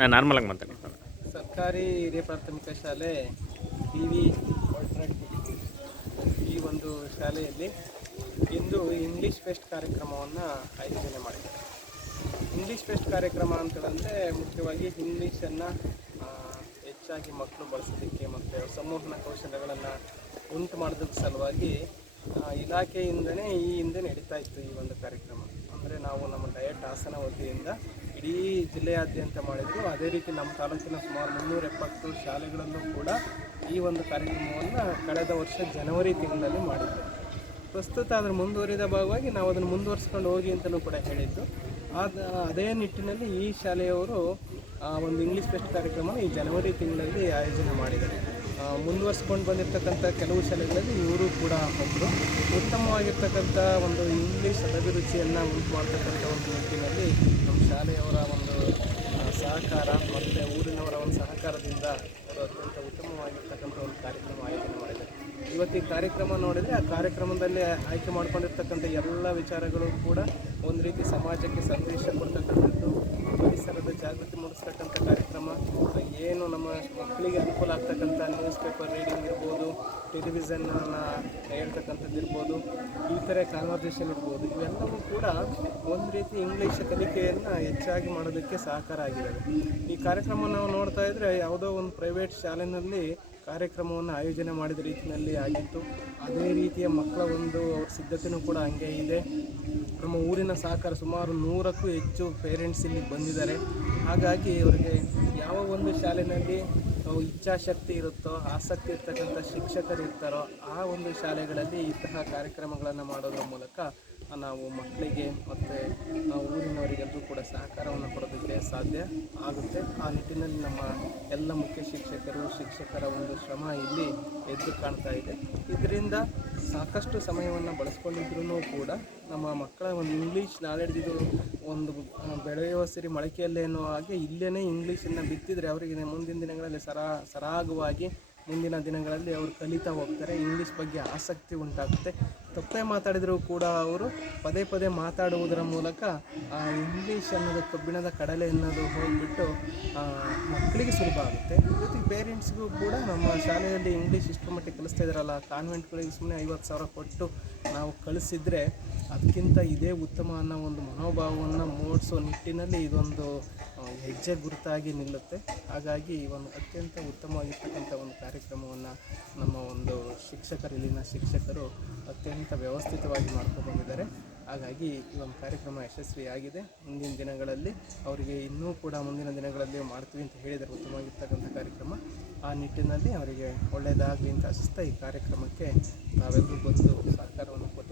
ನಾನು ನಾರ್ಮಲಾಗಿ ಮಾತಾಡ್ತೀನಿ. ಸರ್ಕಾರಿ ಹಿರಿಯ ಪ್ರಾಥಮಿಕ ಶಾಲೆ PV ಈ ಒಂದು ಶಾಲೆಯಲ್ಲಿ ಇಂದು ಇಂಗ್ಲೀಷ್ ಫೆಸ್ಟ್ ಕಾರ್ಯಕ್ರಮವನ್ನು ಆಯೋಜನೆ ಮಾಡಿದ್ದಾರೆ. ಇಂಗ್ಲೀಷ್ ಫೆಸ್ಟ್ ಕಾರ್ಯಕ್ರಮ ಅಂತಂದರೆ ಮುಖ್ಯವಾಗಿ ಇಂಗ್ಲೀಷನ್ನು ಹೆಚ್ಚಾಗಿ ಮಕ್ಕಳು ಬಳಸೋದಕ್ಕೆ ಮತ್ತು ಸಂವಹನ ಕೌಶಲ್ಯಗಳನ್ನು ಉಂಟು ಮಾಡೋದಕ್ಕೆ ಸಲುವಾಗಿ ಇಲಾಖೆಯಿಂದನೇ ಈ ಹಿಂದೆ ನಡೀತಾ ಇತ್ತು ಈ ಒಂದು ಕಾರ್ಯಕ್ರಮ. ಅಂದರೆ ನಾವು ನಮ್ಮ ಡಯಟ್ ಹಾಸನ ವತಿಯಿಂದ ಇಡೀ ಜಿಲ್ಲೆಯಾದ್ಯಂತ ಮಾಡಿದ್ರು. ಅದೇ ರೀತಿ ನಮ್ಮ ತಾಲೂಕಿನ ಸುಮಾರು 370 ಶಾಲೆಗಳಲ್ಲೂ ಕೂಡ ಈ ಒಂದು ಕಾರ್ಯಕ್ರಮವನ್ನು ಕಳೆದ ವರ್ಷ ಜನವರಿ ತಿಂಗಳಲ್ಲಿ ಮಾಡಿದ್ದು. ಪ್ರಸ್ತುತ ಅದರ ಮುಂದುವರಿದ ಭಾಗವಾಗಿ ನಾವು ಅದನ್ನು ಮುಂದುವರಿಸ್ಕೊಂಡು ಹೋಗಿ ಅಂತಲೂ ಕೂಡ ಹೇಳಿದ್ದು. ಅದೇ ನಿಟ್ಟಿನಲ್ಲಿ ಈ ಶಾಲೆಯವರು ಒಂದು ಇಂಗ್ಲೀಷ್ ಫೆಸ್ಟ್ ಕಾರ್ಯಕ್ರಮ ಈ ಜನವರಿ ತಿಂಗಳಲ್ಲಿ ಆಯೋಜನೆ ಮಾಡಿದ್ದಾರೆ. ಮುಂದುವರ್ಸ್ಕೊಂಡು ಬಂದಿರತಕ್ಕಂಥ ಕೆಲವು ಶಾಲೆಗಳಲ್ಲಿ ಇವರು ಕೂಡ ಒಬ್ಬರು. ಉತ್ತಮವಾಗಿರ್ತಕ್ಕಂಥ ಒಂದು ಇಂಗ್ಲೀಷ್ ಅಭಿರುಚಿಯನ್ನು ಉಂಟು ಮಾಡ್ತಕ್ಕಂಥ ಒಂದು ನಿಟ್ಟಿನಲ್ಲಿ ನಮ್ಮ ಶಾಲೆಯವರ ಒಂದು ಸಹಕಾರ ಮತ್ತು ಊರಿನವರ ಒಂದು ಸಹಕಾರದಿಂದ ಅವರು ಅತ್ಯಂತ ಉತ್ತಮವಾಗಿರ್ತಕ್ಕಂಥ ಒಂದು ಕಾರ್ಯಕ್ರಮ ಆಯೋಜನೆ ಮಾಡಿದ್ದಾರೆ. ಇವತ್ತು ಈ ಕಾರ್ಯಕ್ರಮ ನೋಡಿದರೆ ಆ ಕಾರ್ಯಕ್ರಮದಲ್ಲಿ ಆಯ್ಕೆ ಮಾಡ್ಕೊಂಡಿರ್ತಕ್ಕಂಥ ಎಲ್ಲ ವಿಚಾರಗಳು ಕೂಡ ಒಂದು ರೀತಿ ಸಮಾಜಕ್ಕೆ ಸಂದೇಶ ಕೊಡ್ತಕ್ಕಂಥದ್ದು, ಪರಿಸರದ ಜಾಗೃತಿ ಮೂಡಿಸ್ತಕ್ಕಂಥ ಕಾರ್ಯಕ್ರಮ, ಏನು ನಮ್ಮ ಮಕ್ಕಳಿಗೆ ಅನುಕೂಲ ಆಗ್ತಕ್ಕಂಥ ನ್ಯೂಸ್ ಪೇಪರ್ ರೀಡಿಂಗ್ ಇರ್ಬೋದು, ಟೆಲಿವಿಷನ್ನ ಹೇಳ್ತಕ್ಕಂಥದ್ದು ಇರ್ಬೋದು, ಈ ಥರ ಕಾನ್ವರ್ಸೇಷನ್ ಇರ್ಬೋದು, ಇವೆಲ್ಲವೂ ಕೂಡ ಒಂದು ರೀತಿ ಇಂಗ್ಲೀಷ್ ಕಲಿಕೆಯನ್ನು ಹೆಚ್ಚಾಗಿ ಮಾಡೋದಕ್ಕೆ ಸಹಕಾರ ಆಗಿದೆ. ಈ ಕಾರ್ಯಕ್ರಮ ನಾವು ನೋಡ್ತಾ ಇದ್ದರೆ ಯಾವುದೋ ಒಂದು ಪ್ರೈವೇಟ್ ಶಾಲೆಯಲ್ಲಿ ಕಾರ್ಯಕ್ರಮವನ್ನು ಆಯೋಜನೆ ಮಾಡಿದ ರೀತಿಯಲ್ಲಿ ಆಗಿತ್ತು. ಅದೇ ರೀತಿಯ ಮಕ್ಕಳ ಒಂದು ಸಿದ್ಧತೆಯೂ ಕೂಡ ಹಂಗೆ ಇದೆ. ನಮ್ಮ ಊರಿನ ಸಹಕಾರ ಸುಮಾರು 100ಕ್ಕೂ ಹೆಚ್ಚು ಪೇರೆಂಟ್ಸ್ ಇಲ್ಲಿ ಬಂದಿದ್ದಾರೆ. ಹಾಗಾಗಿ ಅವರಿಗೆ ಯಾವ ಒಂದು ಶಾಲೆಯಲ್ಲಿ ಇಚ್ಛಾಶಕ್ತಿ ಇರುತ್ತೋ, ಆಸಕ್ತಿ ಇರ್ತಕ್ಕಂಥ ಶಿಕ್ಷಕರು ಇರ್ತಾರೋ ಆ ಒಂದು ಶಾಲೆಗಳಲ್ಲಿ ಇಂತಹ ಕಾರ್ಯಕ್ರಮಗಳನ್ನು ಮಾಡೋದ್ರ ಮೂಲಕ ನಾವು ಮಕ್ಕಳಿಗೆ ಮತ್ತು ಊರಿನವರಿಗೆಲ್ಲರೂ ಕೂಡ ಸಹಕಾರವನ್ನು ಕೊಡೋದಕ್ಕೆ ಸಾಧ್ಯ ಆಗುತ್ತೆ. ಆ ನಿಟ್ಟಿನಲ್ಲಿ ನಮ್ಮ ಎಲ್ಲ ಮುಖ್ಯ ಶಿಕ್ಷಕರ ಒಂದು ಶ್ರಮ ಇಲ್ಲಿ ಎದ್ದು ಕಾಣ್ತಾ ಇದೆ. ಇದರಿಂದ ಸಾಕಷ್ಟು ಸಮಯವನ್ನು ಬಳಸ್ಕೊಂಡಿದ್ರೂ ಕೂಡ ನಮ್ಮ ಮಕ್ಕಳ ಒಂದು ಇಂಗ್ಲೀಷ್ ನಾಲೆಡ್ಜ್ ಇದು ಒಂದು ಬೆಳೆಯುವ ಸಿರಿ ಮೊಳಕೆಯಲ್ಲೇ ಅನ್ನೋ ಹಾಗೆ ಇಲ್ಲೇ ಇಂಗ್ಲೀಷನ್ನು ಬಿತ್ತಿದರೆ ಅವರಿಗೆ ಮುಂದಿನ ದಿನಗಳಲ್ಲಿ ಸರಾಗವಾಗಿ ಮುಂದಿನ ದಿನಗಳಲ್ಲಿ ಅವರು ಕಲಿತಾ ಹೋಗ್ತಾರೆ. ಇಂಗ್ಲೀಷ್ ಬಗ್ಗೆ ಆಸಕ್ತಿ ಉಂಟಾಗುತ್ತೆ. ತಪ್ಪೇ ಮಾತಾಡಿದರೂ ಕೂಡ ಅವರು ಪದೇ ಪದೇ ಮಾತಾಡುವುದರ ಮೂಲಕ ಆ ಇಂಗ್ಲೀಷ್ ಅನ್ನೋದು ಕಬ್ಬಿಣದ ಕಡಲೆ ಅನ್ನೋದು ಹೋಗಿಬಿಟ್ಟು ಮಕ್ಕಳಿಗೆ ಸುಲಭ ಆಗುತ್ತೆ. ಜೊತೆಗೆ ಪೇರೆಂಟ್ಸ್ಗೂ ಕೂಡ ನಮ್ಮ ಶಾಲೆಯಲ್ಲಿ ಇಂಗ್ಲೀಷ್ ಇಷ್ಟರ ಮಟ್ಟಿಗೆ ಕಲಿಸ್ತಾ ಇದ್ದಾರಲ್ಲ, ಕಾನ್ವೆಂಟ್ಗಳಿಗೆ ಸುಮ್ಮನೆ 50,000 ಕೊಟ್ಟು ನಾವು ಕಳಿಸಿದರೆ ಅದಕ್ಕಿಂತ ಇದೇ ಉತ್ತಮ ಅನ್ನೋ ಒಂದು ಮನೋಭಾವವನ್ನು ಮೂಡಿಸೋ ನಿಟ್ಟಿನಲ್ಲಿ ಇದೊಂದು ಹೆಜ್ಜೆ ಗುರುತಾಗಿ ನಿಲ್ಲುತ್ತೆ. ಹಾಗಾಗಿ ಈ ಒಂದು ಅತ್ಯಂತ ಉತ್ತಮವಾಗಿರ್ತಕ್ಕಂಥ ಒಂದು ಕಾರ್ಯಕ್ರಮವನ್ನು ನಮ್ಮ ಒಂದು ಇಲ್ಲಿನ ಶಿಕ್ಷಕರು ಅತ್ಯಂತ ವ್ಯವಸ್ಥಿತವಾಗಿ ಮಾಡ್ಕೊಂಡು ಬಂದಿದ್ದಾರೆ. ಹಾಗಾಗಿ ಈ ಒಂದು ಕಾರ್ಯಕ್ರಮ ಯಶಸ್ವಿಯಾಗಿದೆ. ಮುಂದಿನ ದಿನಗಳಲ್ಲಿ ಅವರಿಗೆ ಇನ್ನೂ ಕೂಡ ಮುಂದಿನ ದಿನಗಳಲ್ಲಿ ಮಾಡ್ತೀವಿ ಅಂತ ಹೇಳಿದರೆ ಉತ್ತಮವಾಗಿರ್ತಕ್ಕಂಥ ಕಾರ್ಯಕ್ರಮ. ಆ ನಿಟ್ಟಿನಲ್ಲಿ ಅವರಿಗೆ ಒಳ್ಳೆಯದಾಗಲಿ ಅಂತ ಆಶಿಸ್ತಾ ಈ ಕಾರ್ಯಕ್ರಮಕ್ಕೆ ನಾವೆಲ್ಲರೂ ಬಂದು ಸಹಕಾರವನ್ನು ಕೊಟ್ಟು